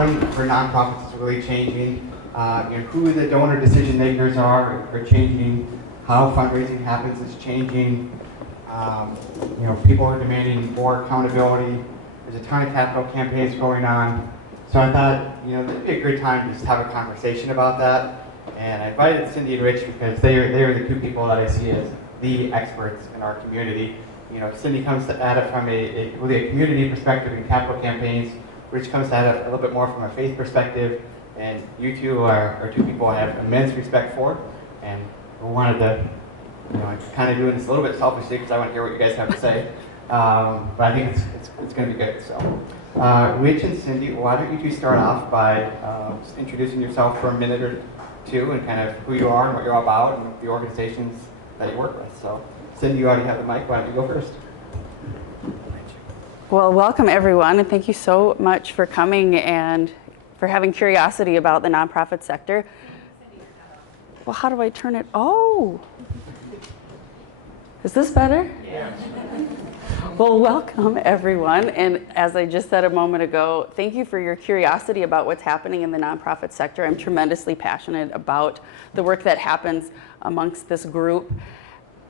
one for nonprofits is really changing. Who the donor decision makers are changing. How fundraising happens is changing. People are demanding more accountability. There's a ton of capital campaigns going on. So I thought, it'd be a great time to just have a conversation about that. And I invited Cindy and Rich because they are the two people that I see as the experts in our community. Cindy comes at it from really a community perspective in capital campaigns. Rich comes at it a little bit more from a faith perspective. And you two are two people I have immense respect for. And we wanted to, kind of doing this a little bit selfishly because I want to hear what you guys have to say. But I think it's going to be good. So, Rich and Cindy, why don't you two start off by just introducing yourself for a minute or two and kind of who you are and what you're all about and the organizations that you work with. So, Cindy, you already have the mic. Why don't you go first? Well, welcome everyone, and thank you so much for coming and for having curiosity about the nonprofit sector. Well, how do I turn it? Oh, is this better? Yeah. Well, welcome everyone, and as I just said a moment ago, thank you for your curiosity about what's happening in the nonprofit sector. I'm tremendously passionate about the work that happens amongst this group.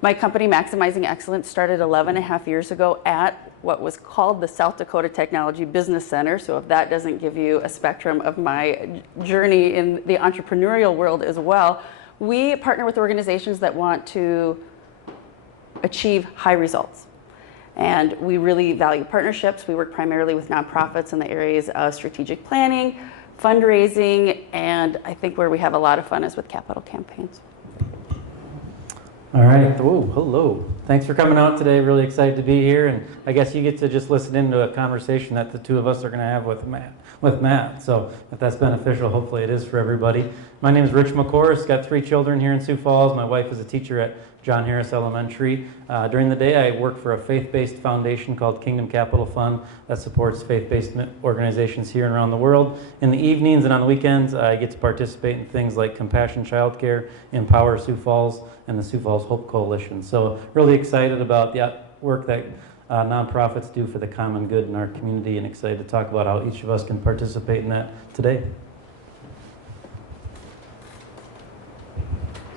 My company, Maximizing Excellence, started 11 and a half years ago at what was called the South Dakota Technology Business Center. So if that doesn't give you a spectrum of my journey in the entrepreneurial world as well, we partner with organizations that want to achieve high results. And we really value partnerships. We work primarily with nonprofits in the areas of strategic planning, fundraising, and I think where we have a lot of fun is with capital campaigns. All right. Whoa, hello. Thanks for coming out today. Really excited to be here. And I guess you get to just listen into a conversation that the two of us are going to have with Matt. So if that's beneficial, hopefully it is for everybody. My name is Rich Merkouris. Got 3 children here in Sioux Falls. My wife is a teacher at John Harris Elementary. During the day, I work for a faith-based foundation called Kingdom Capital Fund that supports faith-based organizations here and around the world. In the evenings and on the weekends, I get to participate in things like Compassion Childcare, Empower Sioux Falls, and the Sioux Falls Hope Coalition. So really excited about the work that nonprofits do for the common good in our community, and excited to talk about how each of us can participate in that today.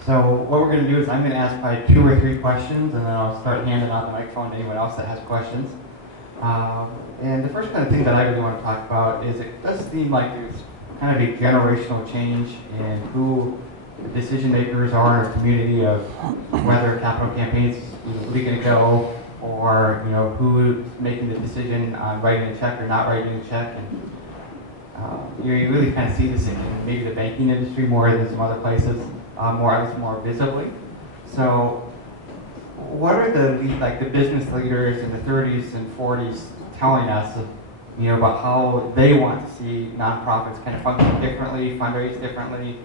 So what we're going to do is I'm going to ask probably 2 or 3 questions, and then I'll start handing out the microphone to anyone else that has questions. And the first kind of thing that I really want to talk about is it does seem like there's kind of a generational change in who the decision makers are in our community of whether capital campaigns is really going to go, or who's making the decision on writing a check or not writing a check. And you really kind of see this in maybe the banking industry more than some other places. More visibly. So, what are the business leaders in the 30s and 40s telling us, about how they want to see nonprofits kind of function differently, fundraise differently?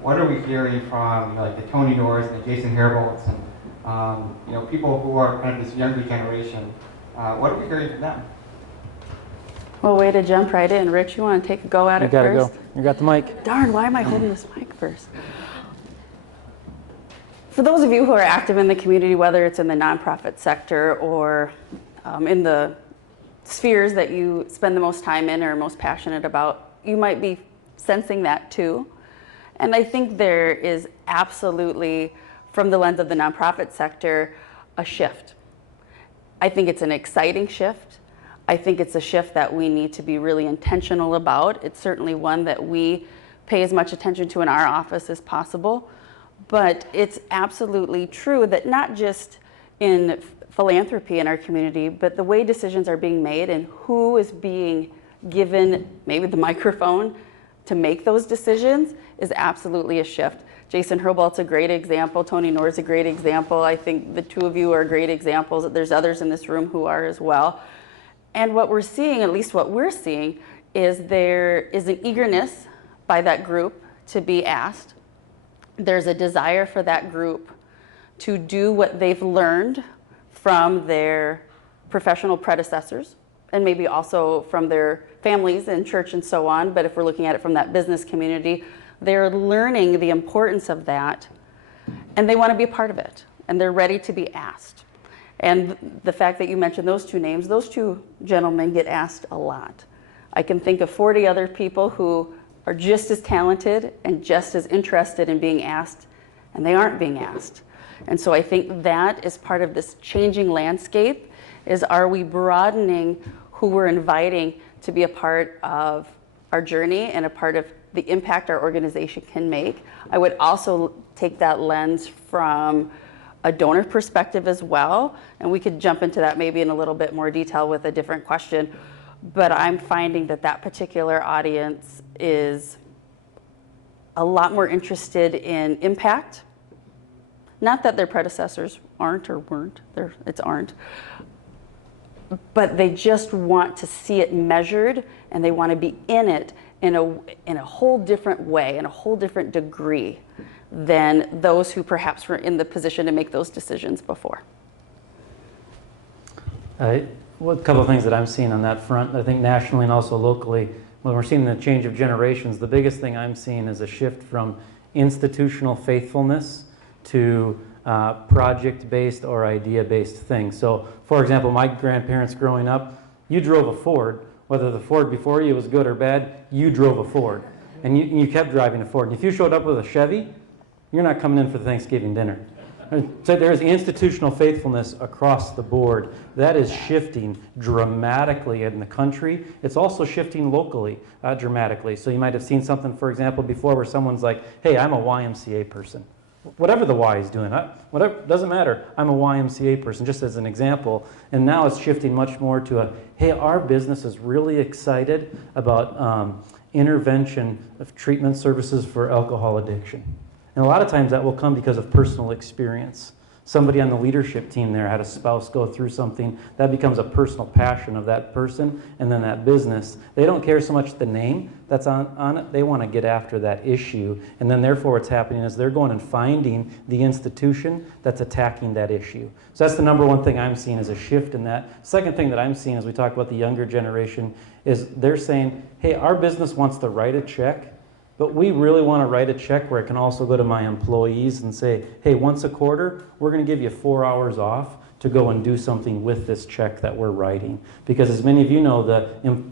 What are we hearing from the Tony Norris and the Jason Haribolts and people who are kind of this younger generation? What are we hearing from them? Well, way to jump right in. Rich, you want to take a go at it first? You gotta go. You got the mic. Darn, why am I holding this mic first? For those of you who are active in the community, whether it's in the nonprofit sector or in the spheres that you spend the most time in or most passionate about, you might be sensing that too. And I think there is absolutely, from the lens of the nonprofit sector, a shift. I think it's an exciting shift. I think it's a shift that we need to be really intentional about. It's certainly one that we pay as much attention to in our office as possible. But it's absolutely true that not just in philanthropy in our community, but the way decisions are being made and who is being given maybe the microphone to make those decisions is absolutely a shift. Jason Haribolt's a great example. Tony Norris is a great example. I think the 2 of you are great examples. There's others in this room who are as well. And what we're seeing, at least what we're seeing, is there is an eagerness by that group to be asked. There's a desire for that group to do what they've learned from their professional predecessors and maybe also from their families and church and so on. But if we're looking at it from that business community, they're learning the importance of that and they want to be a part of it and they're ready to be asked. And the fact that you mentioned those 2 names, those 2 gentlemen get asked a lot. I can think of 40 other people who are just as talented and just as interested in being asked, and they aren't being asked. And so I think that is part of this changing landscape, is are we broadening who we're inviting to be a part of our journey and a part of the impact our organization can make. I would also take that lens from a donor perspective as well, and we could jump into that maybe in a little bit more detail with a different question, but I'm finding that that particular audience is a lot more interested in impact. Not that their predecessors aren't or weren't, it's aren't, but they just want to see it measured, and they want to be in it in a whole different way, in a whole different degree than those who perhaps were in the position to make those decisions before. Well, a couple of things that I'm seeing on that front. I think nationally and also locally, when we're seeing the change of generations, the biggest thing I'm seeing is a shift from institutional faithfulness to project-based or idea-based things. So, for example, my grandparents growing up, you drove a Ford. Whether the Ford before you was good or bad, you drove a Ford. And you kept driving a Ford. And if you showed up with a Chevy, you're not coming in for Thanksgiving dinner. So there is institutional faithfulness across the board. That is shifting dramatically in the country. It's also shifting locally dramatically. So you might have seen something, for example, before where someone's like, hey, I'm a YMCA person. Whatever the Y is doing, whatever, doesn't matter. I'm a YMCA person, just as an example. And now it's shifting much more to a, hey, our business is really excited about intervention of treatment services for alcohol addiction. And a lot of times that will come because of personal experience. Somebody on the leadership team there had a spouse go through something. That becomes a personal passion of that person and then that business. They don't care so much the name that's on it. They want to get after that issue. And then therefore what's happening is they're going and finding the institution that's attacking that issue. So that's the number one thing I'm seeing is a shift in that. Second thing that I'm seeing as we talk about the younger generation is they're saying, hey, our business wants to write a check, but we really want to write a check where it can also go to my employees and say, hey, once a quarter, we're going to give you 4 hours off to go and do something with this check that we're writing. Because as many of you know, the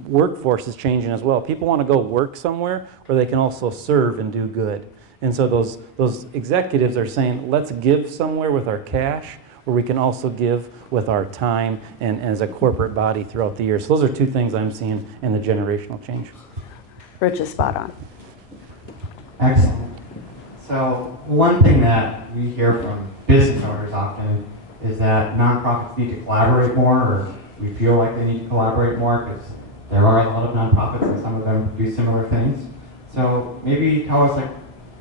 workforce is changing as well. People want to go work somewhere where they can also serve and do good. And so those executives are saying, let's give somewhere with our cash where we can also give with our time and as a corporate body throughout the year. So those are two things I'm seeing in the generational change. Rich is spot on. Excellent. So one thing that we hear from business owners often is that nonprofits need to collaborate more, or we feel like they need to collaborate more because there are a lot of nonprofits and some of them do similar things. So maybe tell us, like,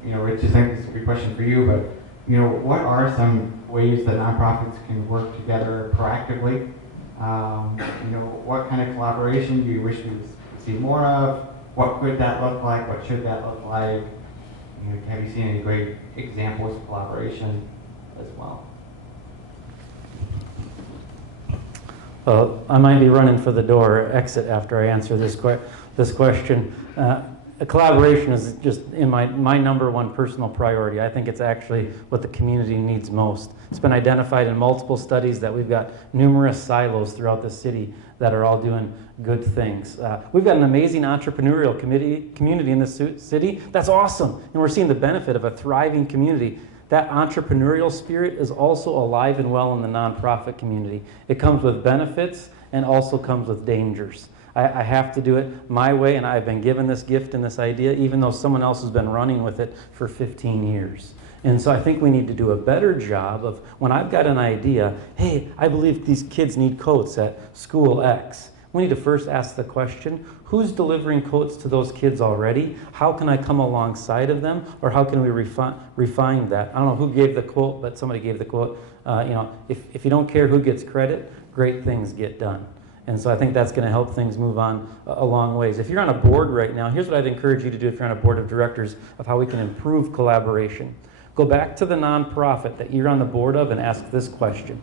you know, Rich, I think this is a good question for you, but you know, what are some ways that nonprofits can work together proactively? You know, what kind of collaboration do you wish we would see more of? What could that look like? What should that look like? You know, have you seen any great examples of collaboration as well? Well, I might be running for the door or exit after I answer this question. A collaboration is just in my number one personal priority. I think it's actually what the community needs most. It's been identified in multiple studies that we've got numerous silos throughout the city that are all doing good things. We've got an amazing entrepreneurial community in this city. That's awesome. And we're seeing the benefit of a thriving community. That entrepreneurial spirit is also alive and well in the nonprofit community. It comes with benefits and also comes with dangers. I have to do it my way, and I've been given this gift and this idea, even though someone else has been running with it for 15 years. And so I think we need to do a better job of, when I've got an idea, hey, I believe these kids need coats at school X. We need to first ask the question, who's delivering coats to those kids already? How can I come alongside of them? Or how can we refine that? I don't know who gave the quote, but somebody gave the quote, you know, if you don't care who gets credit, great things get done. And so I think that's going to help things move on a long ways. If you're on a board right now, here's what I'd encourage you to do if you're on a board of directors of how we can improve collaboration. Go back to the nonprofit that you're on the board of and ask this question.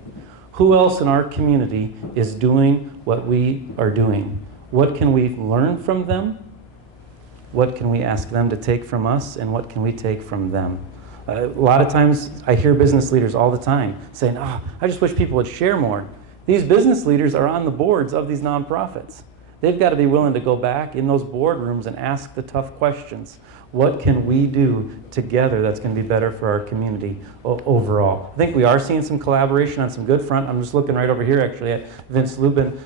Who else in our community is doing what we are doing? What can we learn from them? What can we ask them to take from us? And what can we take from them? A lot of times I hear business leaders all the time saying, I just wish people would share more. These business leaders are on the boards of these nonprofits. They've got to be willing to go back in those boardrooms and ask the tough questions. What can we do together that's going to be better for our community overall? I think we are seeing some collaboration on some good front. I'm just looking right over here actually at Vince Lubin.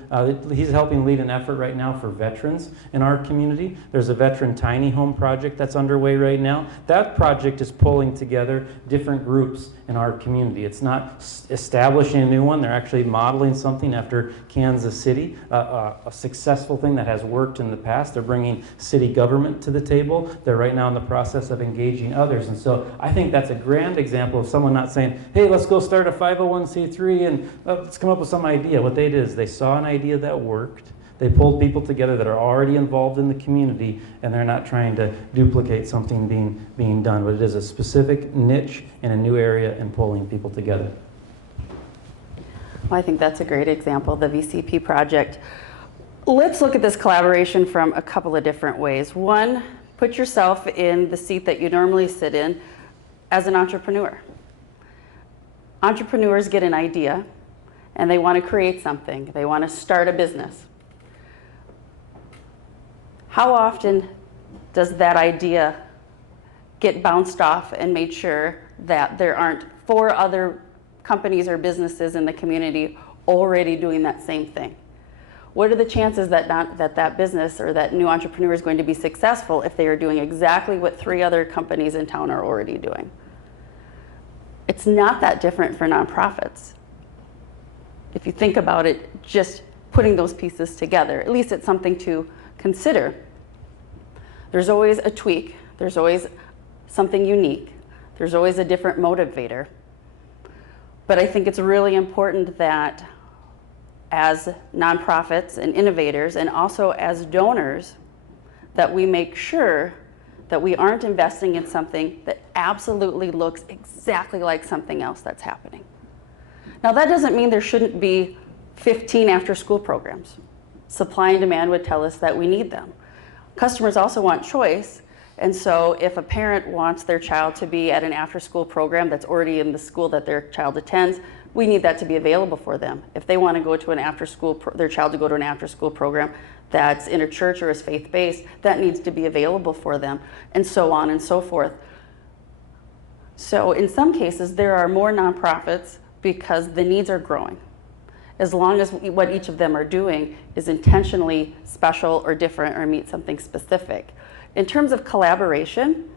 He's helping lead an effort right now for veterans in our community. There's a veteran tiny home project that's underway right now. That project is pulling together different groups in our community. It's not establishing a new one. They're actually modeling something after Kansas City, a successful thing that has worked in the past. They're bringing city government to the table. They're right now in the process of engaging others. And so I think that's a grand example of someone not saying, hey, let's go start a 501c3 and let's come up with some idea. What they did is they saw an idea that worked. They pulled people together that are already involved in the community, and they're not trying to duplicate something being done, but it is a specific niche in a new area and pulling people together. Well, I think that's a great example, the VCP project. Let's look at this collaboration from a couple of different ways. One, put yourself in the seat that you normally sit in as an entrepreneur. Entrepreneurs get an idea and they want to create something. They want to start a business. How often does that idea get bounced off and made sure that there aren't 4 other companies or businesses in the community already doing that same thing? What are the chances that that business or that new entrepreneur is going to be successful if they are doing exactly what 3 other companies in town are already doing? It's not that different for nonprofits. If you think about it, just putting those pieces together, at least it's something to consider. There's always a tweak. There's always something unique. There's always a different motivator. But I think it's really important that as nonprofits and innovators and also as donors that we make sure that we aren't investing in something that absolutely looks exactly like something else that's happening. Now that doesn't mean there shouldn't be 15 after-school programs. Supply and demand would tell us that we need them. Customers also want choice, and so if a parent wants their child to be at an after-school program that's already in the school that their child attends, we need that to be available for them. If they want to go to an after-school, their child to go to an after-school program that's in a church or is faith-based, that needs to be available for them, and so on and so forth. So in some cases, there are more nonprofits because the needs are growing, as long as what each of them are doing is intentionally special or different or meet something specific. In terms of collaboration,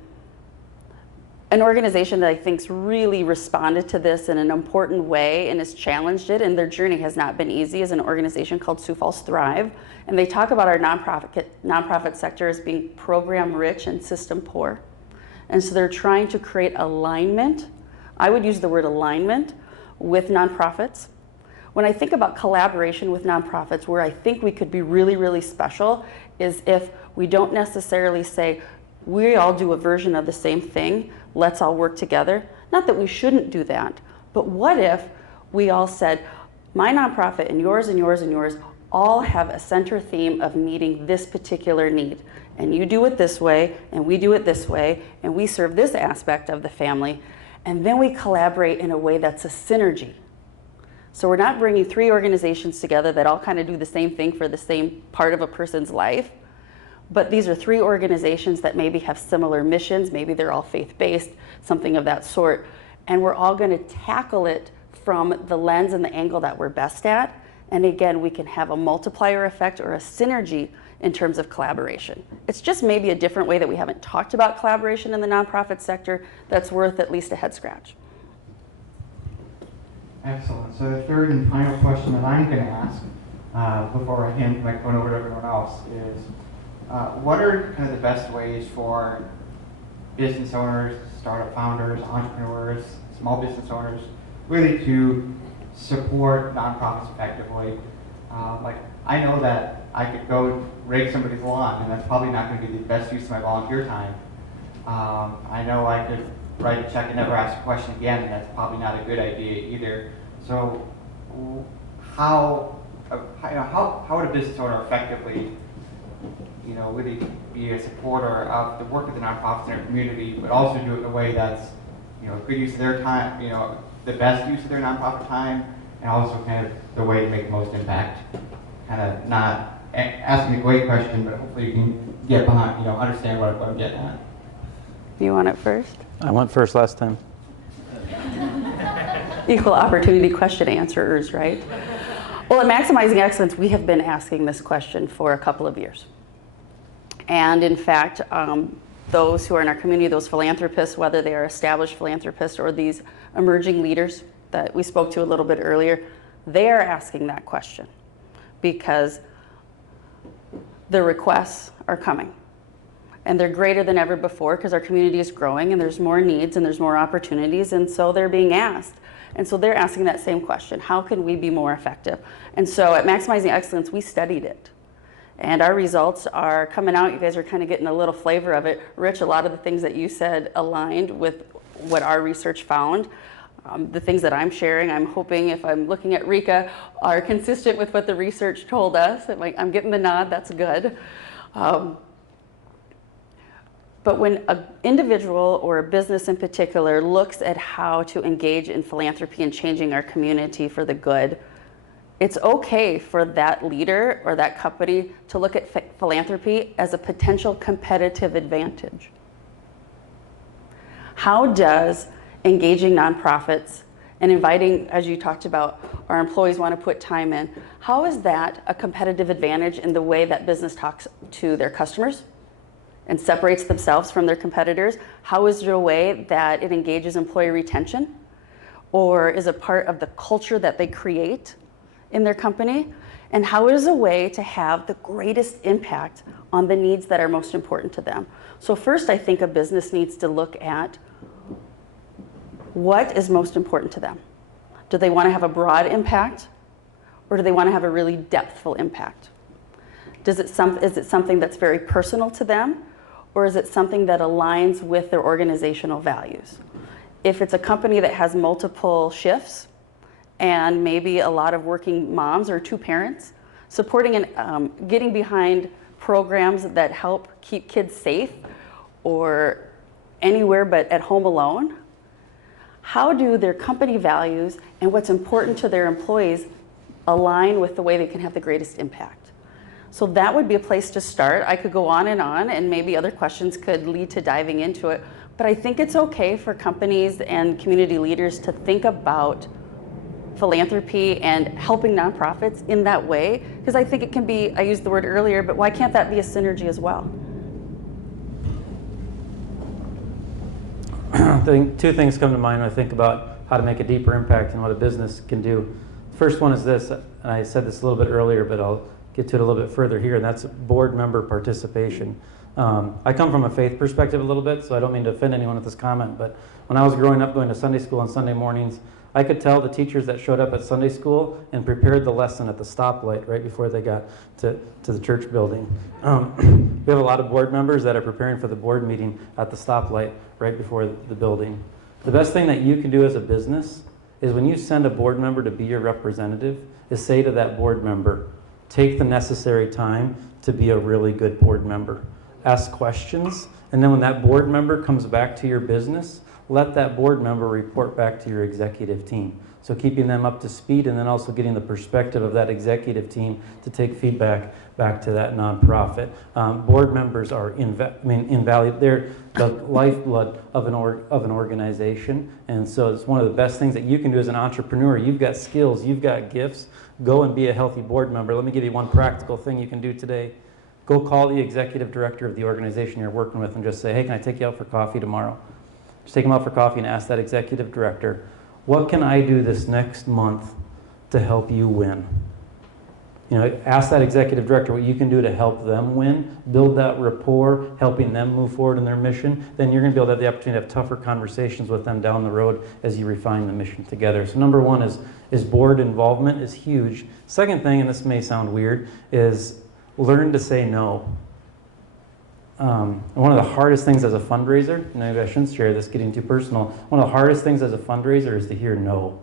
an organization that I think's really responded to this in an important way and has challenged it, and their journey has not been easy, is an organization called Sioux Falls Thrive. And they talk about our nonprofit sector as being program rich and system poor. And so they're trying to create alignment. I would use the word alignment with nonprofits. When I think about collaboration with nonprofits, where I think we could be really, really special is if we don't necessarily say, we all do a version of the same thing, let's all work together. Not that we shouldn't do that, but what if we all said, my nonprofit and yours and yours and yours all have a center theme of meeting this particular need. And you do it this way, and we do it this way, and we serve this aspect of the family, and then we collaborate in a way that's a synergy. So we're not bringing 3 organizations together that all kind of do the same thing for the same part of a person's life, but these are 3 organizations that maybe have similar missions, maybe they're all faith-based, something of that sort, and we're all going to tackle it from the lens and the angle that we're best at. And again, we can have a multiplier effect or a synergy in terms of collaboration. It's just maybe a different way that we haven't talked about collaboration in the nonprofit sector that's worth at least a head scratch. Excellent. So the third and final question that I'm going to ask before I hand the microphone over to everyone else is, what are kind of the best ways for business owners, startup founders, entrepreneurs, small business owners, really to support nonprofits effectively? Like, I know that I could go rake somebody's lawn, and that's probably not going to be the best use of my volunteer time. I know I could write a check and never ask a question again, and that's probably not a good idea either. So how would a business owner effectively, really be a supporter of the work of the nonprofits in their community, but also do it in a way that's, good use of their time, the best use of their nonprofit time, and also kind of the way to make the most impact, kind of not asking a great question, but hopefully you can get behind, understand what I'm getting at. You want it first? I went first last time. Equal opportunity question answerers, right? Well, at Maximizing Excellence, we have been asking this question for a couple of years. And in fact, those who are in our community, those philanthropists, whether they are established philanthropists or these emerging leaders that we spoke to a little bit earlier, they are asking that question because the requests are coming. And they're greater than ever before because our community is growing and there's more needs and there's more opportunities, and so they're being asked. And so they're asking that same question: how can we be more effective? And so at Maximizing Excellence, we studied it. And our results are coming out. You guys are kind of getting a little flavor of it. Rich, a lot of the things that you said aligned with what our research found. The things that I'm sharing, I'm hoping, if I'm looking at Rika, are consistent with what the research told us. I'm getting the nod, that's good. But when an individual or a business in particular looks at how to engage in philanthropy and changing our community for the good, it's okay for that leader or that company to look at philanthropy as a potential competitive advantage. How does engaging nonprofits and inviting, as you talked about, our employees want to put time in, how is that a competitive advantage in the way that business talks to their customers and separates themselves from their competitors? How is there a way that it engages employee retention or is a part of the culture that they create in their company? And how is a way to have the greatest impact on the needs that are most important to them? So first, I think a business needs to look at what is most important to them. Do they want to have a broad impact or do they want to have a really depthful impact? Is it something that's very personal to them, or is it something that aligns with their organizational values? If it's a company that has multiple shifts and maybe a lot of working moms or two parents, supporting and getting behind programs that help keep kids safe or anywhere but at home alone, how do their company values and what's important to their employees align with the way they can have the greatest impact? So that would be a place to start. I could go on, and maybe other questions could lead to diving into it. But I think it's okay for companies and community leaders to think about philanthropy and helping nonprofits in that way, because I think it can be, I used the word earlier, but why can't that be a synergy as well? I think two things come to mind when I think about how to make a deeper impact and what a business can do. The first one is this, and I said this a little bit earlier, but I'll get to it a little bit further here, and that's board member participation. I come from a faith perspective a little bit, so I don't mean to offend anyone with this comment, but when I was growing up going to Sunday school on Sunday mornings, I could tell the teachers that showed up at Sunday school and prepared the lesson at the stoplight right before they got to the church building. We have a lot of board members that are preparing for the board meeting at the stoplight right before the building. The best thing that you can do as a business is when you send a board member to be your representative, is say to that board member, take the necessary time to be a really good board member. Ask questions, and then when that board member comes back to your business, let that board member report back to your executive team. So keeping them up to speed, and then also getting the perspective of that executive team to take feedback back to that nonprofit. Board members are invaluable. They're the lifeblood of an organization, and so it's one of the best things that you can do as an entrepreneur. You've got skills, you've got gifts. Go and be a healthy board member. Let me give you one practical thing you can do today. Go call the executive director of the organization you're working with and just say, hey, can I take you out for coffee tomorrow? Just take them out for coffee and ask that executive director, what can I do this next month to help you win? Ask that executive director what you can do to help them win, build that rapport, helping them move forward in their mission. Then you're going to be able to have the opportunity to have tougher conversations with them down the road as you refine the mission together. So number one is board involvement is huge. Second thing, and this may sound weird, is learn to say no. One of the hardest things as a fundraiser, maybe I shouldn't share this, getting too personal, one of the hardest things as a fundraiser is to hear no.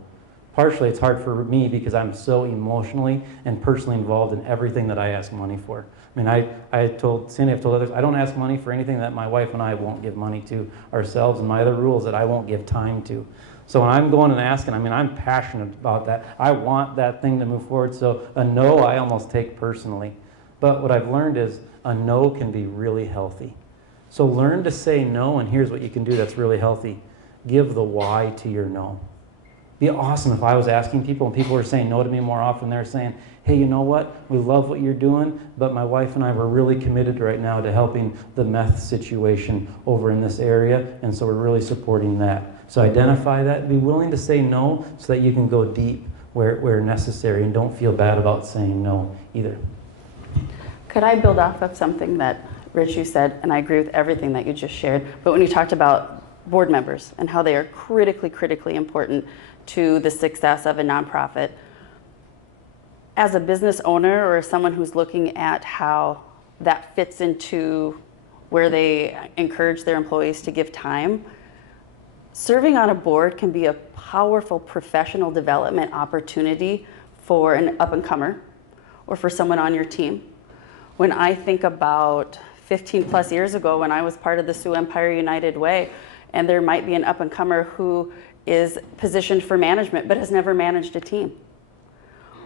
Partially it's hard for me because I'm so emotionally and personally involved in everything that I ask money for. I mean, I told Cindy, I've told others, I don't ask money for anything that my wife and I won't give money to ourselves, and my other rule is that I won't give time to. So when I'm going and asking, I'm passionate about that. I want that thing to move forward, so a no I almost take personally. But what I've learned is a no can be really healthy. So learn to say no, and here's what you can do that's really healthy. Give the why to your no. Be awesome if I was asking people and people were saying no to me more often. They're saying, hey, you know what? We love what you're doing, but my wife and I were really committed right now to helping the meth situation over in this area, and so we're really supporting that. So identify that. Be willing to say no so that you can go deep where necessary, and don't feel bad about saying no either. Could I build off of something that Rich, you said, and I agree with everything that you just shared, but when you talked about board members and how they are critically important to the success of a nonprofit, as a business owner or someone who's looking at how that fits into where they encourage their employees to give time, serving on a board can be a powerful professional development opportunity for an up-and-comer or for someone on your team. When I think about 15 plus years ago when I was part of the Sioux Empire United Way, and there might be an up-and-comer who is positioned for management but has never managed a team.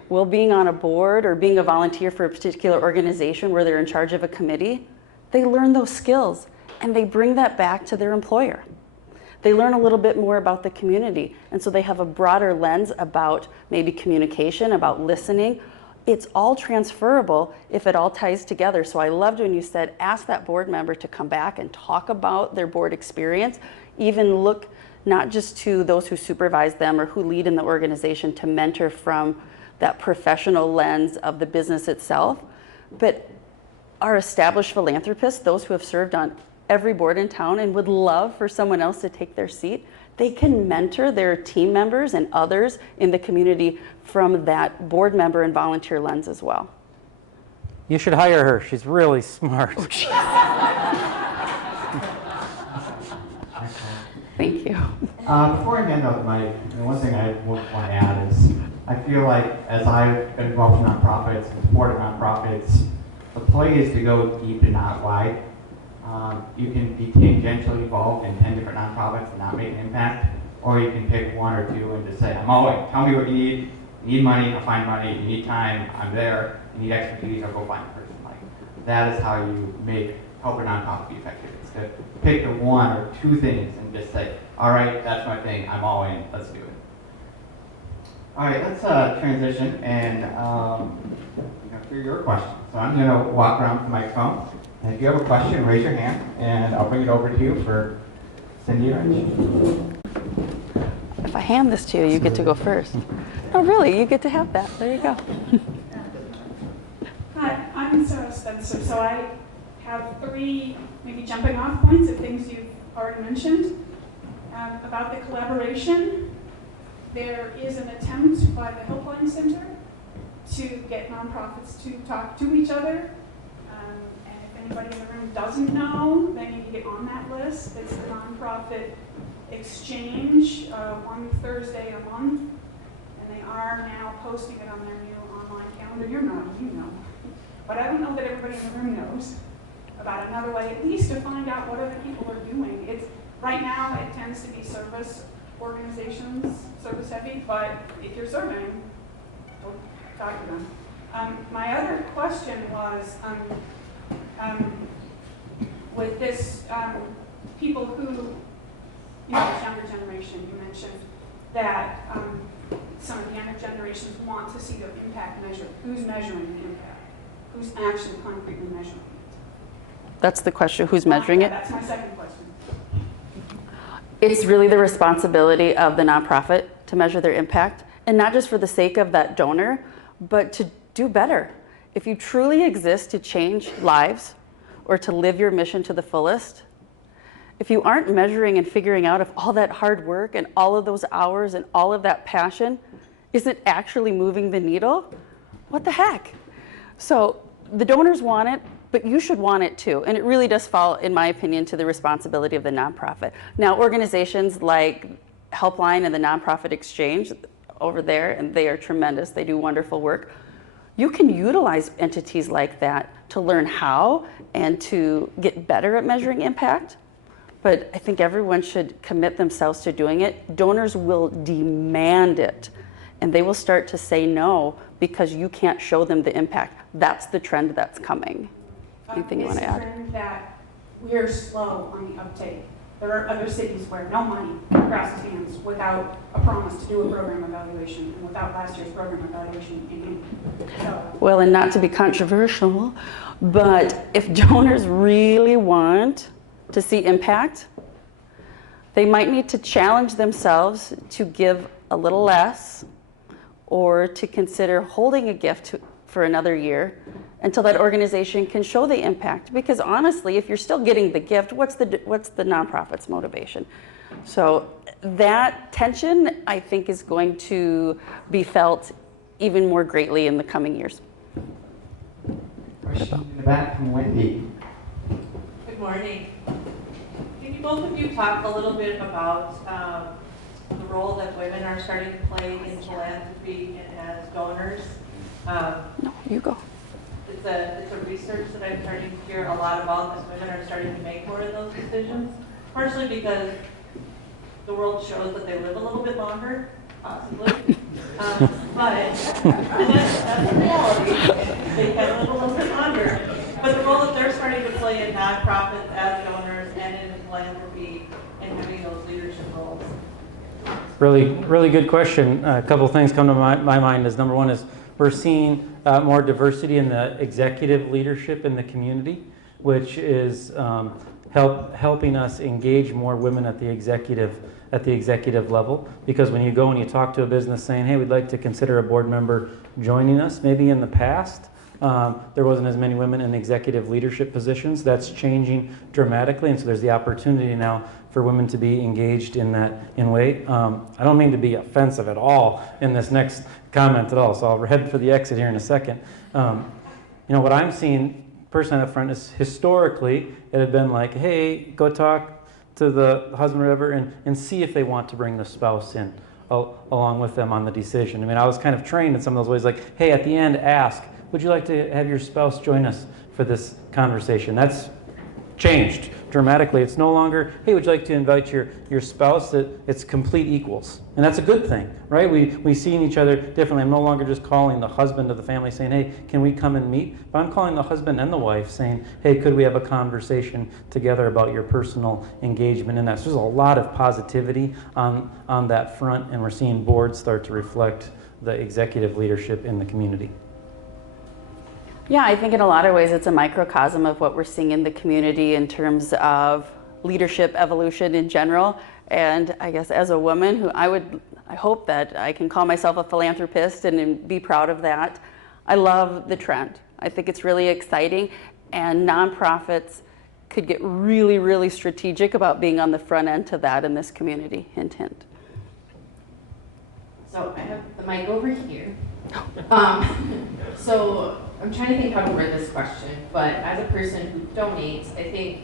Well, being on a board or being a volunteer for a particular organization where they're in charge of a committee, they learn those skills and they bring that back to their employer. They learn a little bit more about the community, and so they have a broader lens about maybe communication, about listening. It's all transferable if it all ties together. So I loved when you said, ask that board member to come back and talk about their board experience, even look not just to those who supervise them or who lead in the organization to mentor from that professional lens of the business itself, but our established philanthropists, those who have served on every board in town and would love for someone else to take their seat, they can mentor their team members and others in the community from that board member and volunteer lens as well. You should hire her. She's really smart. Thank you. Before I hand out the mic, one thing I would want to add is I feel like as I've been involved in nonprofits and supported nonprofits, the play is to go deep and not wide. You can be tangentially involved in 10 different nonprofits and not make an impact, or you can pick one or two and just say, I'm all in. Tell me what you need. You need money, I'll find money. You need time, I'm there. You need expertise, I'll go find a person. Like, that is how you help a nonprofit be effective. It's to pick the one or two things and just say, all right, that's my thing, I'm all in, let's do it. All right, let's transition and hear your question. So I'm going to walk around with the microphone. And if you have a question, raise your hand, and I'll bring it over to you for Cindy Rich. If I hand this to you, you get to go first. Oh, really? You get to have that. There you go. Hi, I'm Sarah Spencer. So I have 3 maybe jumping off points of things you've already mentioned. About the collaboration, there is an attempt by the Helpline Center to get nonprofits to talk to each other. Anybody in the room doesn't know, they need to get on that list. It's the nonprofit exchange, one Thursday a month, and they are now posting it on their new online calendar. You're not, you know. But I don't know that everybody in the room knows about another way, at least to find out what other people are doing. Right now, it tends to be service organizations, service heavy, but if you're serving, go talk to them. My other question was, with this, people who, this younger generation, you mentioned that some of the younger generations want to see their impact measured. Who's measuring the impact? Who's actually concretely measuring it? That's the question, who's measuring it? That's my second question. It's really the responsibility of the nonprofit to measure their impact, and not just for the sake of that donor, but to do better. If you truly exist to change lives or to live your mission to the fullest, if you aren't measuring and figuring out if all that hard work and all of those hours and all of that passion isn't actually moving the needle, what the heck? So the donors want it, but you should want it too. And it really does fall, in my opinion, to the responsibility of the nonprofit. Now, organizations like Helpline and the Nonprofit Exchange over there, and they are tremendous, they do wonderful work. You can utilize entities like that to learn how and to get better at measuring impact. But I think everyone should commit themselves to doing it. Donors will demand it. and they will start to say no because you can't show them the impact. That's the trend that's coming. Anything you want to It's a add? trend that we're slow on the uptake. There are other cities where no money crosses hands without a promise to do a program evaluation and without last year's program evaluation in hand. So, Well, and not to be controversial, but if donors really want to see impact, they might need to challenge themselves to give a little less or to consider holding a gift for another year until that organization can show the impact. Because honestly, if you're still getting the gift, what's the nonprofit's motivation? So that tension, I think, is going to be felt even more greatly in the coming years. Question in the back from Wendy. Good morning. Can you both of you talk a little bit about the role that women are starting to play in philanthropy and as donors? No, you go. It's a research that I'm starting to hear a lot about as women are starting to make more of those decisions, partially because the world shows that they live a little bit longer, possibly. But and that's the reality. They can live a little bit longer. But the role that they're starting to play in nonprofits as donors and in philanthropy and having those leadership roles. Really good question. A couple things come to my mind is, number one is we're seeing more diversity in the executive leadership in the community, which is helping us engage more women at the executive level. Because when you go and you talk to a business saying, hey, we'd like to consider a board member joining us, maybe in the past there wasn't as many women in executive leadership positions. That's changing dramatically, and so there's the opportunity now for women to be engaged in that way. I don't mean to be offensive at all in this next comment at all, so I'll head for the exit here in a second. What I'm seeing personally up front is historically it had been like, hey, go talk to the husband or whatever and see if they want to bring the spouse in along with them on the decision. I mean, I was kind of trained in some of those ways, like, hey, at the end, ask, would you like to have your spouse join us for this conversation? That's changed dramatically. It's no longer, hey, would you like to invite your spouse? It's complete equals. And that's a good thing, right? We see each other differently. I'm no longer just calling the husband of the family saying, hey, can we come and meet? But I'm calling the husband and the wife saying, hey, could we have a conversation together about your personal engagement in that? So there's a lot of positivity on that front, and we're seeing boards start to reflect the executive leadership in the community. Yeah, I think in a lot of ways it's a microcosm of what we're seeing in the community in terms of leadership evolution in general. And I guess as a woman I hope that I can call myself a philanthropist and be proud of that. I love the trend. I think it's really exciting, and nonprofits could get really, really strategic about being on the front end to that in this community. Hint, hint. So I have the mic over here. So I'm trying to think how to word this question, but as a person who donates, I think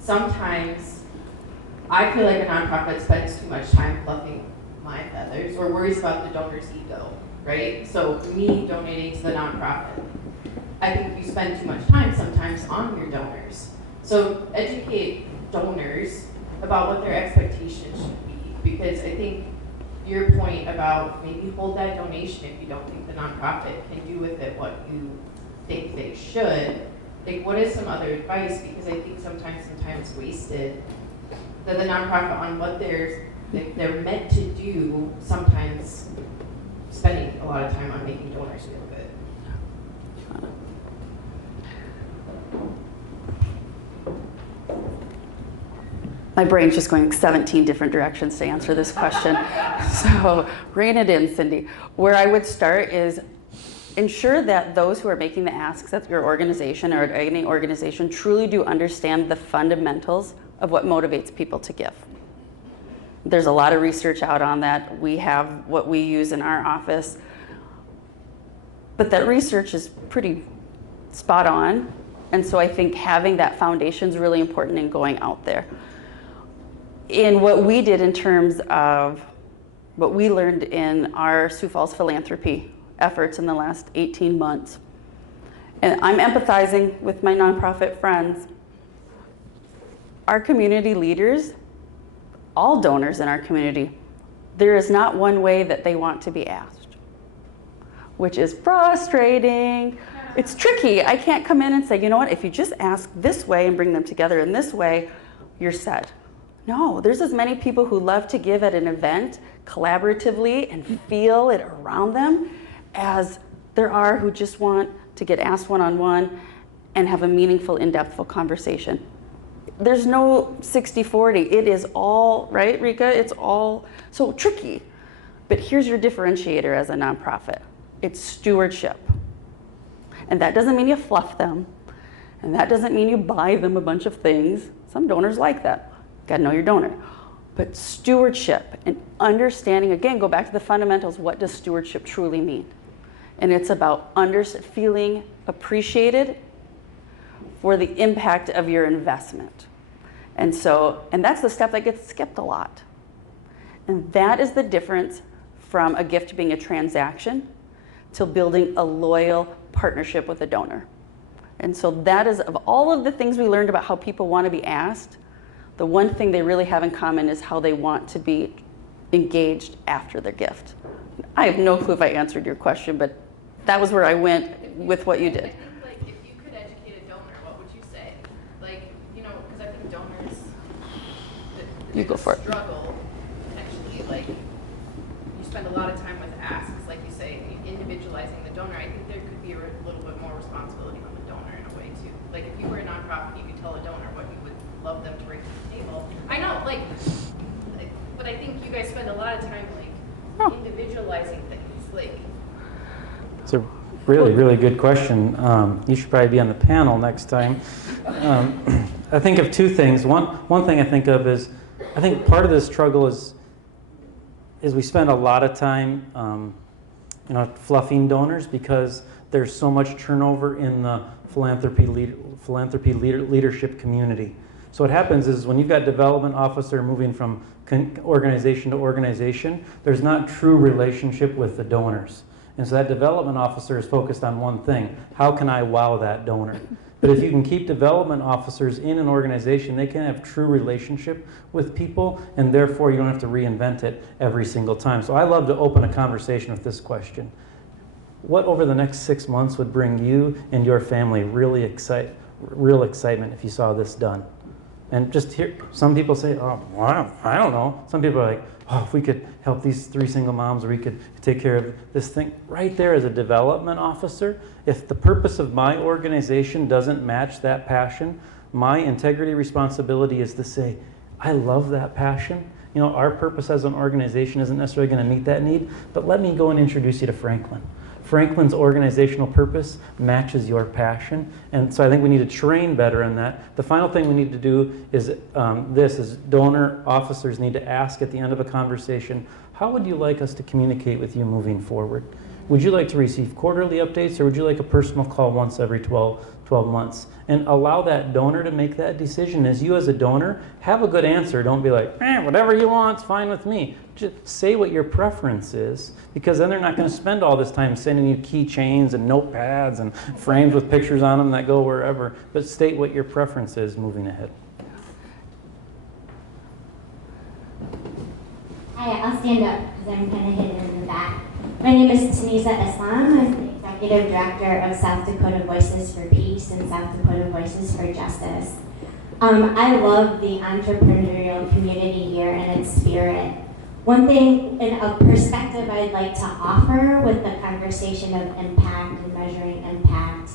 sometimes I feel like a nonprofit spends too much time fluffing my feathers or worries about the donor's ego, right? So me donating to the nonprofit, I think you spend too much time sometimes on your donors. So educate donors about what their expectations should be, because I think your point about maybe hold that donation if you don't think the nonprofit can do with it what you think they should. Like, what is some other advice? Because I think sometimes time is wasted. That the nonprofit on what they're meant to do, sometimes spending a lot of time on making donors feel good. My brain's just going 17 different directions to answer this question. So rein it in, Cindy. Where I would start is ensure that those who are making the asks at your organization or at any organization truly do understand the fundamentals of what motivates people to give. There's a lot of research out on that. We have what we use in our office. But that research is pretty spot on. And so I think having that foundation is really important in going out there. In what we did in terms of what we learned in our Sioux Falls philanthropy efforts in the last 18 months. And I'm empathizing with my nonprofit friends. Our community leaders, all donors in our community, there is not one way that they want to be asked. which is frustrating. It's tricky. I can't come in and say, you know what, if you just ask this way and bring them together in this way, you're set. No, there's as many people who love to give at an event collaboratively and feel it around them as there are who just want to get asked one-on-one and have a meaningful, in-depth conversation. There's no 60-40. It is all, right, Rika? It's all so tricky. But here's your differentiator as a nonprofit. It's stewardship. And that doesn't mean you fluff them. And that doesn't mean you buy them a bunch of things. Some donors like that. Got to know your donor. But stewardship and understanding, again, go back to the fundamentals. What does stewardship truly mean? And it's about feeling appreciated for the impact of your investment. And that's the step that gets skipped a lot. And that is the difference from a gift being a transaction to building a loyal partnership with a donor. And so that is, of all of the things we learned about how people want to be asked, the one thing they really have in common is how they want to be engaged after their gift. I have no clue if I answered your question, but that was where I went with what you did. I think, like, if you could educate a donor, what would you say? Like, you know, because I think donors, You go for it. struggle potentially. Like, you spend a lot of time with asks, like you say, individualizing the donor. I think there could be a little bit more responsibility on the donor in a way too. Like, if you were a nonprofit, you could tell a donor what you would love them to bring to the table. I know, but I think you guys spend a lot of time individualizing things, like. It's a really, really good question. You should probably be on the panel next time. I think of two things. One thing I think of is, I think part of the struggle is we spend a lot of time, fluffing donors because there's so much turnover in the philanthropy leadership community. So what happens is when you've got development officer moving from organization to organization, there's not true relationship with the donors. And so that development officer is focused on one thing. How can I wow that donor? But if you can keep development officers in an organization, they can have true relationship with people, and therefore you don't have to reinvent it every single time. So I love to open a conversation with this question. What over the next 6 months would bring you and your family real excitement if you saw this done? And just here, some people say, oh, well, I don't know. Some people are like, oh, if we could help these 3 single moms, or we could take care of this thing. Right there as a development officer, if the purpose of my organization doesn't match that passion, my integrity responsibility is to say, I love that passion. You know, our purpose as an organization isn't necessarily going to meet that need, but let me go and introduce you to Franklin. Franklin's organizational purpose matches your passion, and so I think we need to train better in that. The final thing we need to do is donor officers need to ask at the end of a conversation, how would you like us to communicate with you moving forward? Would you like to receive quarterly updates, or would you like a personal call once every 12 months? And allow that donor to make that decision. As you as a donor, have a good answer. Don't be like, whatever you want, it's fine with me. Just say what your preference is, because then they're not going to spend all this time sending you keychains and notepads and frames with pictures on them that go wherever. But state what your preference is moving ahead. Hi, I'll stand up because I'm kind of hidden in the back. My name is Tanisa Islam. I'm the Executive Director of South Dakota Voices for Peace and South Dakota Voices for Justice. I love the entrepreneurial community here and its spirit. One thing, in a perspective I'd like to offer with the conversation of impact and measuring impact,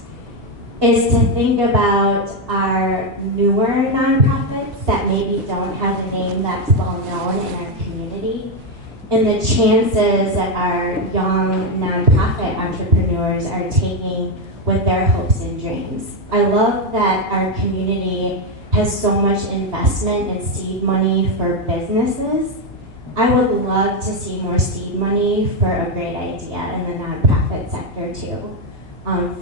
is to think about our newer nonprofits that maybe don't have a name that's well known in our community, and the chances that our young nonprofit entrepreneurs are taking with their hopes and dreams. I love that our community has so much investment in seed money for businesses. I would love to see more seed money for a great idea in the nonprofit sector too.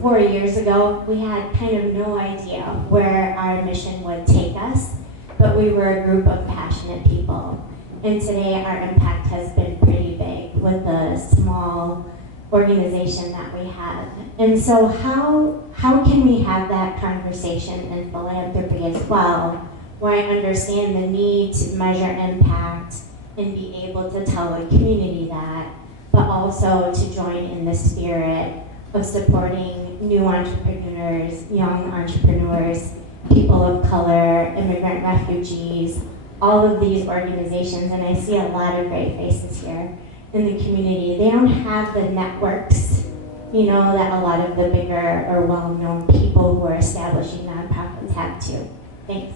4 years ago, we had kind of no idea where our mission would take us, but we were a group of passionate people. And today our impact has been pretty big with the small organization that we have. And so how can we have that conversation in philanthropy as well, where I understand the need to measure impact and be able to tell a community that, but also to join in the spirit of supporting new entrepreneurs, young entrepreneurs, people of color, immigrant refugees, all of these organizations, and I see a lot of great faces here in the community. They don't have the networks, that a lot of the bigger or well-known people who are establishing nonprofits have too. Thanks.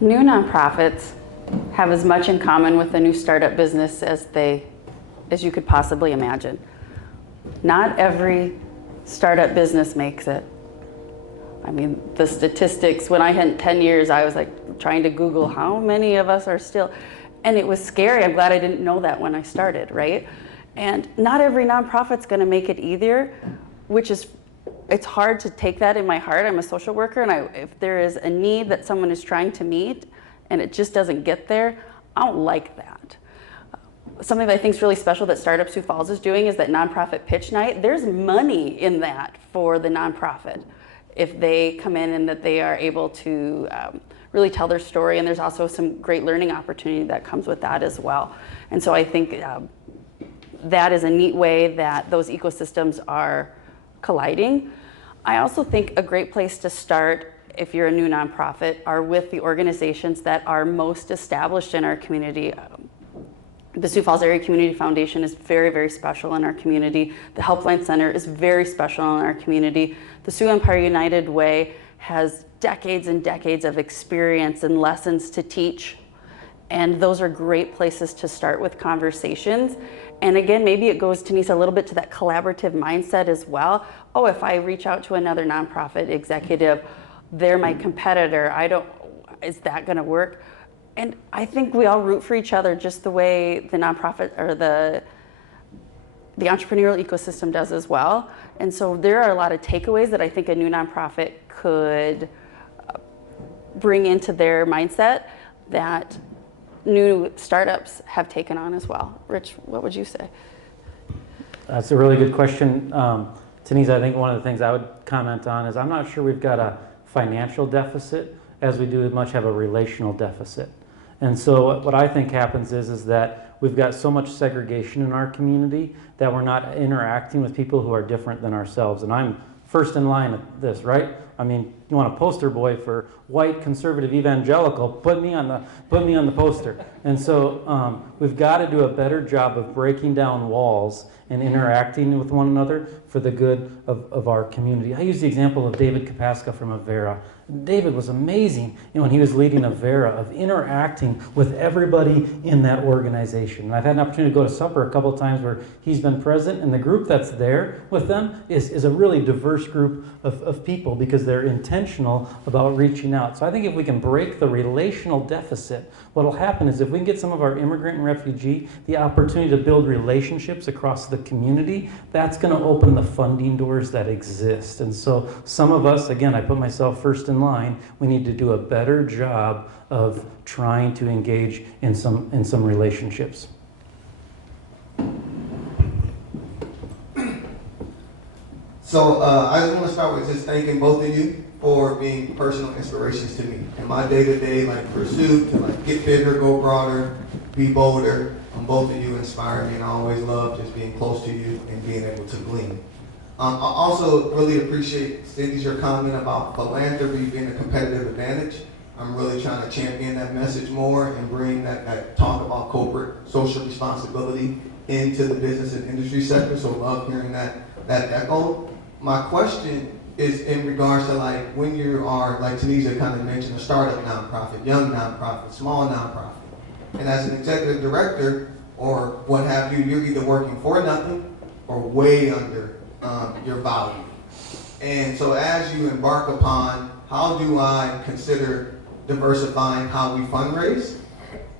New nonprofits have as much in common with a new startup business as you could possibly imagine. Not every startup business makes it. I mean, the statistics, when I had 10 years, I was like trying to Google how many of us are still, and it was scary. I'm glad I didn't know that when I started, right? And not every nonprofit's gonna make it either, it's hard to take that in my heart. I'm a social worker, and if there is a need that someone is trying to meet and it just doesn't get there, I don't like that. Something that I think is really special that Startup Sioux Falls is doing is that nonprofit pitch night. There's money in that for the nonprofit if they come in and that they are able to really tell their story, and there's also some great learning opportunity that comes with that as well. And so I think that is a neat way that those ecosystems are colliding. I also think a great place to start if you're a new nonprofit are with the organizations that are most established in our community. The Sioux Falls Area Community Foundation is very, very special in our community. The Helpline Center is very special in our community. The Sioux Empire United Way has decades and decades of experience and lessons to teach. And those are great places to start with conversations. And again, maybe it goes, Tanisa, a little bit to that collaborative mindset as well. Oh, if I reach out to another nonprofit executive, they're my competitor. Is that gonna work? And I think we all root for each other just the way the nonprofit or the entrepreneurial ecosystem does as well. And so there are a lot of takeaways that I think a new nonprofit could bring into their mindset that new startups have taken on as well. Rich, what would you say? That's a really good question. Tanisa, I think one of the things I would comment on is I'm not sure we've got a financial deficit as we do much have a relational deficit. And so what I think happens is that we've got so much segregation in our community that we're not interacting with people who are different than ourselves. And I'm first in line at this, right? I mean, you want a poster boy for white conservative evangelical, put me on the poster. And so we've got to do a better job of breaking down walls and interacting with one another for the good of our community. I use the example of David Kapaska from Avera. David was amazing when he was leading Avera of interacting with everybody in that organization. And I've had an opportunity to go to supper a couple of times where he's been present, and the group that's there with them is a really diverse group of people because they're intentional about reaching out. So I think if we can break the relational deficit, what will happen is if we can get some of our immigrant and refugee the opportunity to build relationships across the community, that's going to open the funding doors that exist. And so some of us, again, I put myself first in line, we need to do a better job of trying to engage in some relationships. So I just want to start with just thanking both of you for being personal inspirations to me in my day-to-day pursuit to get bigger, go broader, be bolder. Both of you inspire me, and I always love just being close to you and being able to glean. I also really appreciate, Cindy's, your comment about philanthropy being a competitive advantage. I'm really trying to champion that message more and bring that talk about corporate social responsibility into the business and industry sector, so love hearing that echoed. My question is in regards to when you are, like Tanisa kind of mentioned, a startup nonprofit, young nonprofit, small nonprofit. And as an executive director or what have you, you're either working for nothing or way under your value. And so as you embark upon how do I consider diversifying how we fundraise,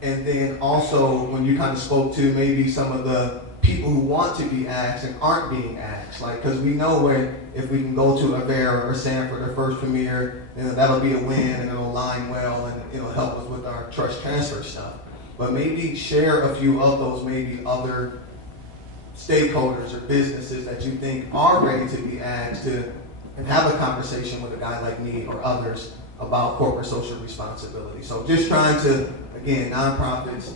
and then also when you kind of spoke to maybe some of the people who want to be asked and aren't being asked, because we know if we can go to Avera or Sanford or First Premier, that'll be a win and it'll align well and it'll help us with our trust transfer stuff. But maybe share a few of those maybe other stakeholders or businesses that you think are ready to be asked to and have a conversation with a guy like me or others about corporate social responsibility. So just trying to, again, nonprofits,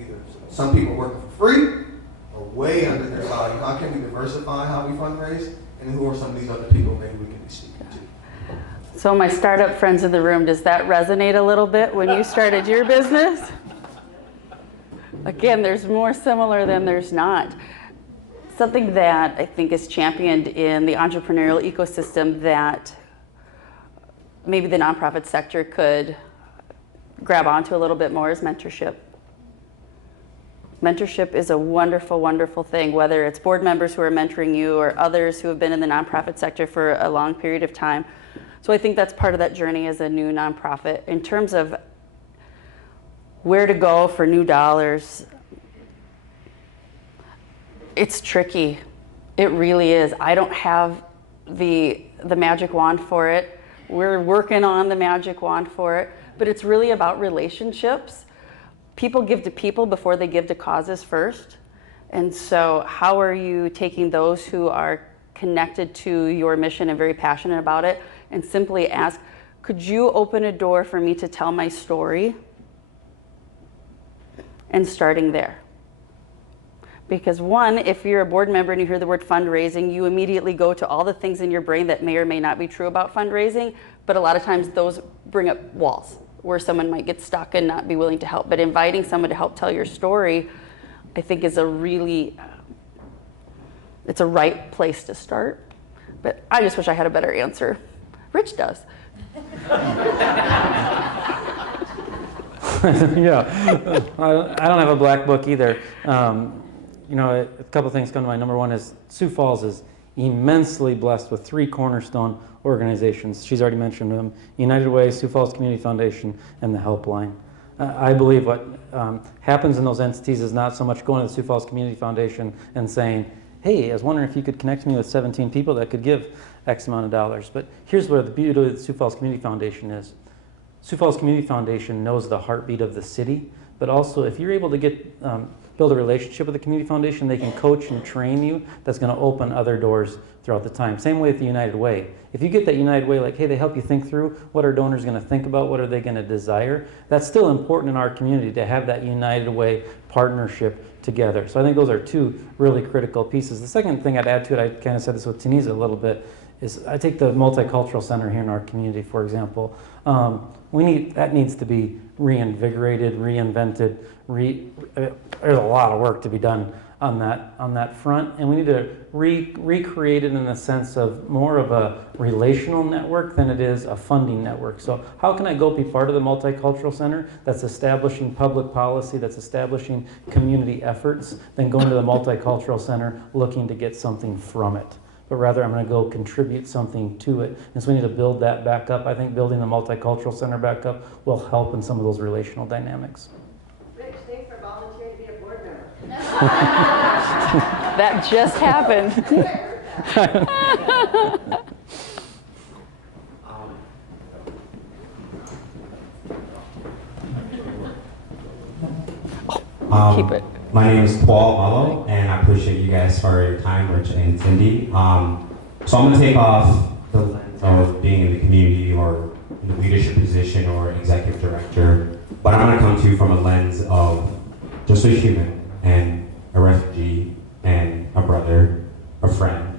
either some people working for free or way under their salary. How can we diversify how we fundraise? And who are some of these other people maybe we can be speaking to? So my startup friends in the room, does that resonate a little bit when you started your business? Again, there's more similar than there's not. Something that I think is championed in the entrepreneurial ecosystem that maybe the nonprofit sector could grab onto a little bit more is mentorship. Mentorship is a wonderful, wonderful thing, whether it's board members who are mentoring you or others who have been in the nonprofit sector for a long period of time. So I think that's part of that journey as a new nonprofit. In terms of where to go for new dollars, it's tricky. It really is. I don't have the magic wand for it. We're working on the magic wand for it, but it's really about relationships. People give to people before they give to causes first. And so how are you taking those who are connected to your mission and very passionate about it and simply ask, could you open a door for me to tell my story? And starting there. Because one, if you're a board member and you hear the word fundraising, you immediately go to all the things in your brain that may or may not be true about fundraising, but a lot of times those bring up walls where someone might get stuck and not be willing to help. But inviting someone to help tell your story, I think is a really, it's a right place to start. But I just wish I had a better answer. Rich does. Yeah, I don't have a black book either. You know, a couple things come to mind. Number one is Sioux Falls is immensely blessed with 3 cornerstone organizations. She's already mentioned them: United Way, Sioux Falls Community Foundation, and the Helpline. I believe what happens in those entities is not so much going to the Sioux Falls Community Foundation and saying, hey, I was wondering if you could connect me with 17 people that could give X amount of dollars. But here's where the beauty of the Sioux Falls Community Foundation is. Sioux Falls Community Foundation knows the heartbeat of the city, but also if you're able to get build a relationship with the Community Foundation, they can coach and train you. That's going to open other doors throughout the time. Same way with the United Way. If you get that United Way, like, hey, they help you think through what are donors going to think about, what are they going to desire. That's still important in our community to have that United Way partnership together. So I think those are 2 really critical pieces. The second thing I'd add to it, I kind of said this with Tunisia a little bit, is I take the multicultural center here in our community, for example. That needs to be reinvigorated, reinvented. There's a lot of work to be done on that front, and we need to recreate it in the sense of more of a relational network than it is a funding network. So how can I go be part of the Multicultural Center that's establishing public policy, that's establishing community efforts, than going to the Multicultural Center looking to get something from it? But rather I'm going to go contribute something to it. And so we need to build that back up. I think building the Multicultural Center back up will help in some of those relational dynamics. Rich, thanks for volunteering to be a board member. That just happened. Keep it. My name is Paul Mallow, and I appreciate you guys for your time, Rich and Cindy. So I'm going to take off the lens of being in the community or in the leadership position or executive director, but I'm going to come to you from a lens of just a human and a refugee and a brother, a friend.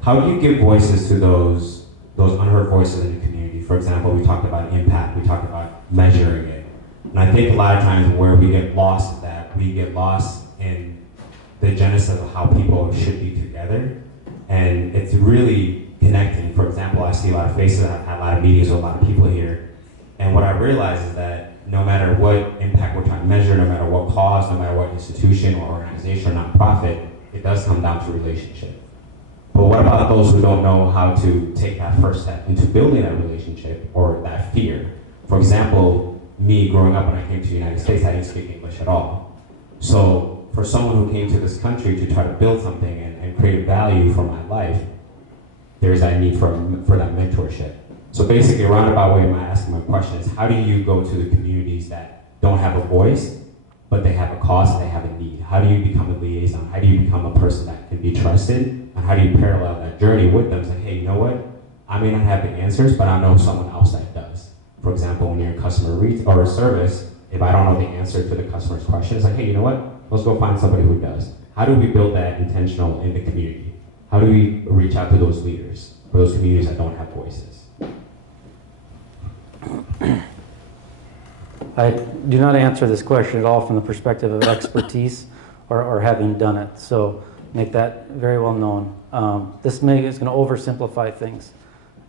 How do you give voices to those unheard voices in the community? For example, we talked about impact, we talked about measuring it. And I think a lot of times where we get lost in that, we get lost in the genesis of how people should be together. And it's really connecting. For example, I see a lot of faces, I've had a lot of meetings with a lot of people here. And what I realize is that no matter what impact we're trying to measure, no matter what cause, no matter what institution or organization or nonprofit, it does come down to relationship. But what about those who don't know how to take that first step into building that relationship or that fear? For example, me growing up when I came to the United States, I didn't speak English at all. So for someone who came to this country to try to build something and create value for my life, there's that need for that mentorship. So basically, a roundabout way of asking my question is, how do you go to the communities that don't have a voice, but they have a cause and they have a need? How do you become a liaison? How do you become a person that can be trusted? And how do you parallel that journey with them? Say, hey, you know what? I may not have the answers, but I know someone else that does. For example, when you're in customer or service, if I don't know the answer to the customer's question, it's like, hey, you know what? Let's go find somebody who does. How do we build that intentional in the community? How do we reach out to those leaders, or those communities that don't have voices? I do not answer this question at all from the perspective of expertise or having done it. So make that very well known. This is going to oversimplify things.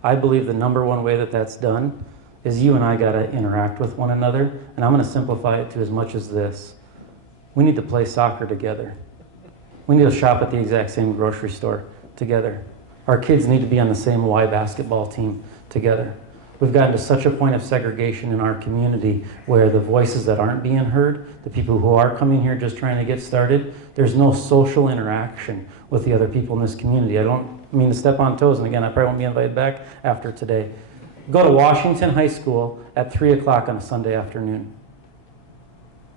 I believe the number one way that that's done is you and I got to interact with one another. And I'm going to simplify it to as much as this. We need to play soccer together. We need to shop at the exact same grocery store together. Our kids need to be on the same Y basketball team together. We've gotten to such a point of segregation in our community where the voices that aren't being heard, the people who are coming here just trying to get started, there's no social interaction with the other people in this community. I don't mean to step on toes, and again, I probably won't be invited back after today. Go to Washington High School at 3 o'clock on a Sunday afternoon.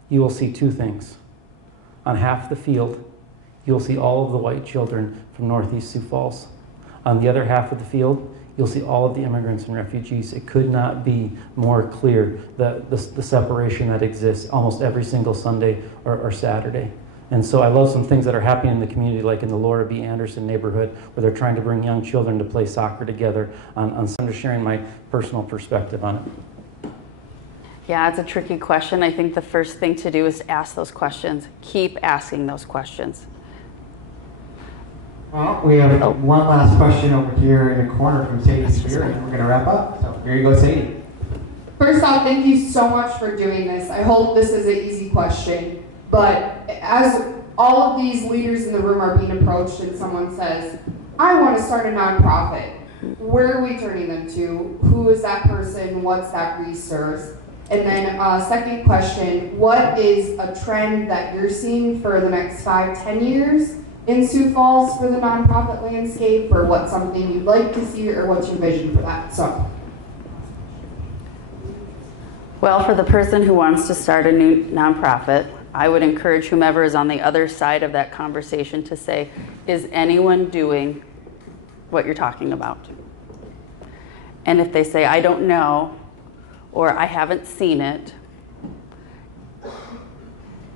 You will see two things. On half the field, you'll see all of the white children from Northeast Sioux Falls. On the other half of the field, you'll see all of the immigrants and refugees. It could not be more clear the separation that exists almost every single Sunday or Saturday. And so I love some things that are happening in the community, like in the Laura B. Anderson neighborhood, where they're trying to bring young children to play soccer together. I'm just sharing my personal perspective on it. Yeah, it's a tricky question. I think the first thing to do is to ask those questions. Keep asking those questions. Well, we have one last question over here in the corner from Sadie Spear, and we're going to wrap up. So here you go, Sadie. First off, thank you so much for doing this. I hope this is an easy question, but as all of these leaders in the room are being approached and someone says, I want to start a nonprofit, where are we turning them to? Who is that person? What's that resource? And then second question, what is a trend that you're seeing for the next 5-10 years in Sioux Falls for the nonprofit landscape, or what's something you'd like to see, or what's your vision for that? So, Well, for the person who wants to start a new nonprofit, I would encourage whomever is on the other side of that conversation to say, is anyone doing what you're talking about? And if they say, I don't know, or I haven't seen it,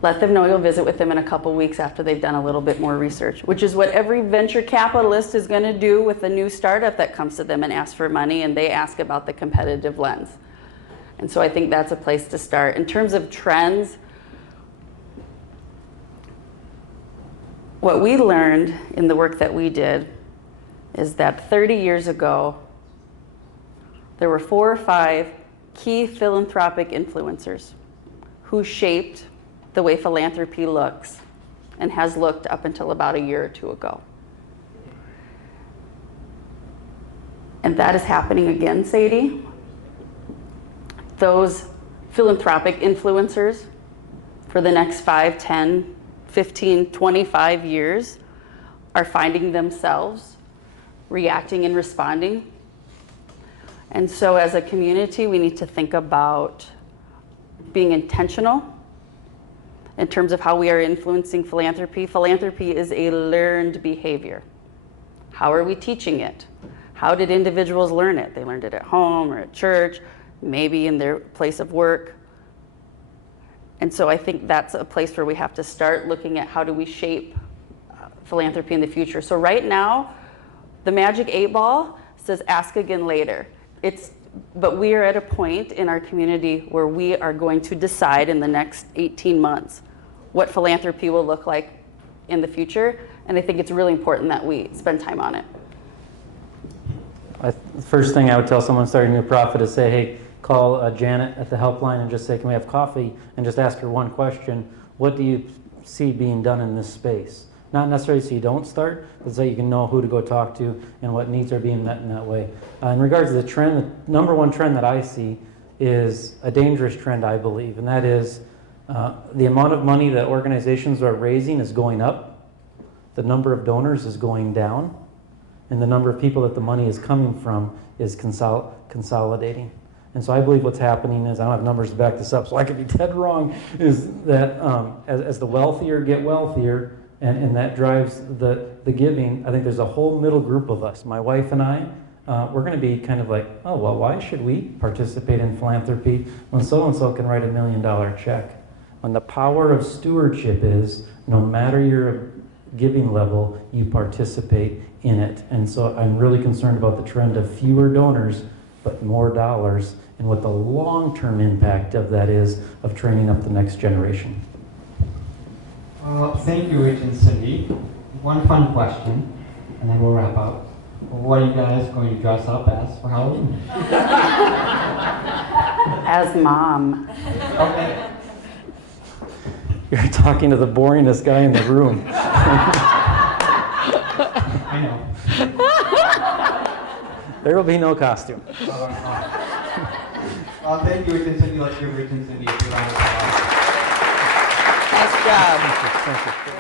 let them know you'll visit with them in a couple weeks after they've done a little bit more research, which is what every venture capitalist is going to do with a new startup that comes to them and asks for money, and they ask about the competitive lens. And so I think that's a place to start. In terms of trends, what we learned in the work that we did is that 30 years ago, there were 4 or 5 key philanthropic influencers who shaped the way philanthropy looks and has looked up until about a year or 2 ago. And that is happening again, Sadie. Those philanthropic influencers for the next 5, 10, 15, 25 years are finding themselves reacting and responding. And so as a community, we need to think about being intentional in terms of how we are influencing philanthropy. Philanthropy is a learned behavior. How are we teaching it? How did individuals learn it? They learned it at home or at church, maybe in their place of work. And so I think that's a place where we have to start looking at how do we shape philanthropy in the future. So right now, the magic 8 ball says ask again later. But we are at a point in our community where we are going to decide in the next 18 months what philanthropy will look like in the future. And I think it's really important that we spend time on it. The first thing I would tell someone starting a new profit is say, hey, call Janet at the helpline and just say, can we have coffee? And just ask her one question. What do you see being done in this space? Not necessarily so you don't start, but so you can know who to go talk to and what needs are being met in that way. In regards to the trend, the number one trend that I see is a dangerous trend, I believe, and that is the amount of money that organizations are raising is going up, the number of donors is going down, and the number of people that the money is coming from is consolidating. And so I believe what's happening is, I don't have numbers to back this up, so I could be dead wrong, is that as the wealthier get wealthier, and that drives the giving, I think there's a whole middle group of us, my wife and I, we're going to be kind of like, oh, well, why should we participate in philanthropy when so-and-so can write $1 million check? When the power of stewardship is, no matter your giving level, you participate in it. And so I'm really concerned about the trend of fewer donors, but more dollars, and what the long-term impact of that is of training up the next generation. Well, thank you, Rich and Cindy. One fun question, and then we'll wrap up. What are you guys going to dress up as for Halloween? As mom. Okay. You're talking to the boringest guy in the room. I know. There will be no costume. Well, thank you, Rich and Cindy. Let's give Rich and Cindy a round of applause. Nice job. Thank you.